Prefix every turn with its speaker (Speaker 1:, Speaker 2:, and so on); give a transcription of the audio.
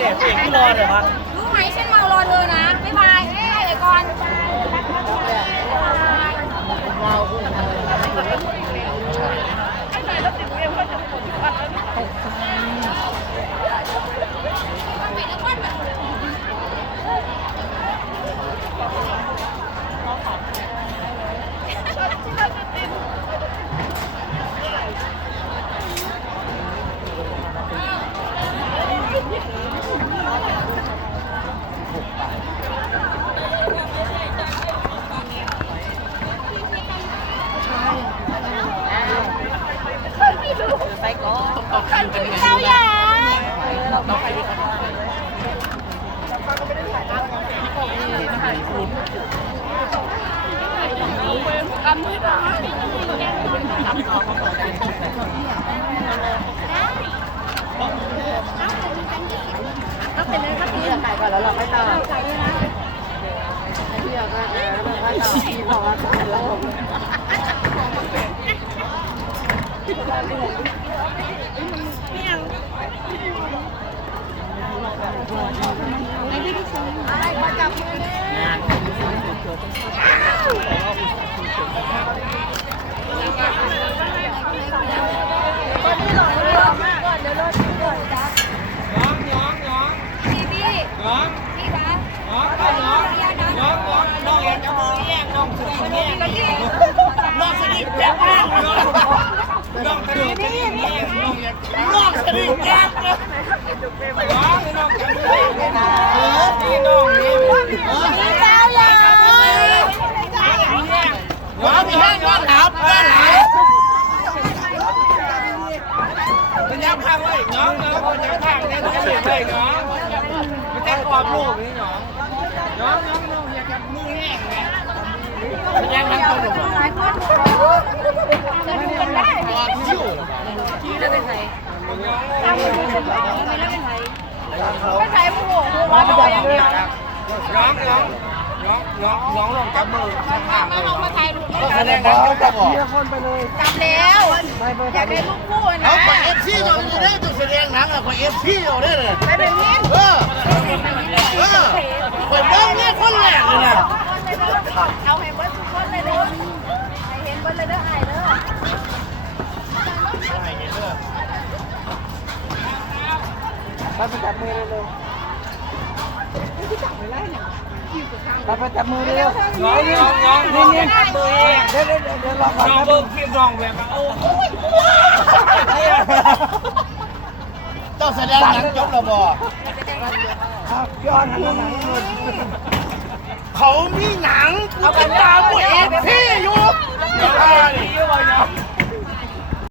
Speaker 1: เด็กผู้หญิงที่รอเดี๋ยววะ
Speaker 2: รู้ไหมฉันเมารอเธอนะบ๊ายบายเอ้ยเดี๋ยวก่อน เจ้าหยาอะไรขอจับมือเลยก่อนที่เลยก่อนเดี๋ยวรถก่อนจ้ะ
Speaker 3: น้องน้องน้อง
Speaker 2: พี่พี่
Speaker 3: น้อง
Speaker 2: พี่คะ
Speaker 3: น้องน้องน้องน้องน้องน้องอยากจะมือแย่งน้อทแย่ง
Speaker 2: พี่พี่
Speaker 3: น้องสนิทแย่งน้องน้องสนิทแย่งน้องอยากน้องสนิทแย่งน้องน้องกันเลยเออ นี่น้องนี่เออ
Speaker 2: พี่เจ้าหยา
Speaker 3: น้องมีแห้งน้องหลับน้องหลับเป็นยับข้างไว้น้องน้องคนยับข้างเนี่ยต้อง เสียไปน้องไม่แต่กรอบลูกนี่น้องน้องน้องน้องอยากจะมือแห้งไงเป็นยังทั้งตัวหนุ่ม
Speaker 2: หลายคนมาดูกันได้
Speaker 3: ชิว
Speaker 2: พี่แล้วเป็นใครตามมือเป็นใครไม่ได้เป็นใครเป็นใครผู้โง่ผู้ว่าโดยอย่างเดียว
Speaker 3: ร้องร้อง ร้องร้องร้องลงจับมือข้างหน้า
Speaker 2: มาเอามาถ่ายรูป
Speaker 3: ก็แสดงว่าจะบอก
Speaker 2: จับแล้วอยากได้ลูกคู่นะ
Speaker 3: เอาไปเอฟซีเราจะได้ตัวแสดงหนังอะไปเอฟซีเราได้เลย
Speaker 2: ไปเป็นมิ้น
Speaker 3: เออเออไปเบิ้งเนี่ยคนแรกเลยนะ
Speaker 2: เอาให้เบิร์ดทุกคนเลยเด้อให้เห็นเบิร์ดเลยเด้อไอ้เด้อ
Speaker 1: ไปจับมือเไป
Speaker 3: ไปจับมือเร็วน้องน้องน้องน้องนี่
Speaker 1: เดี๋ยวเดี๋ยวเดี๋ยวรอก่อน
Speaker 3: น้องเบิ้งคลิน้องแบบโอ้ยต้องแสดงหนังจบแล้วบ่
Speaker 1: ครับย้อนหนัง
Speaker 3: เขามีหนังเอาไปตามหมดพี่ยุบ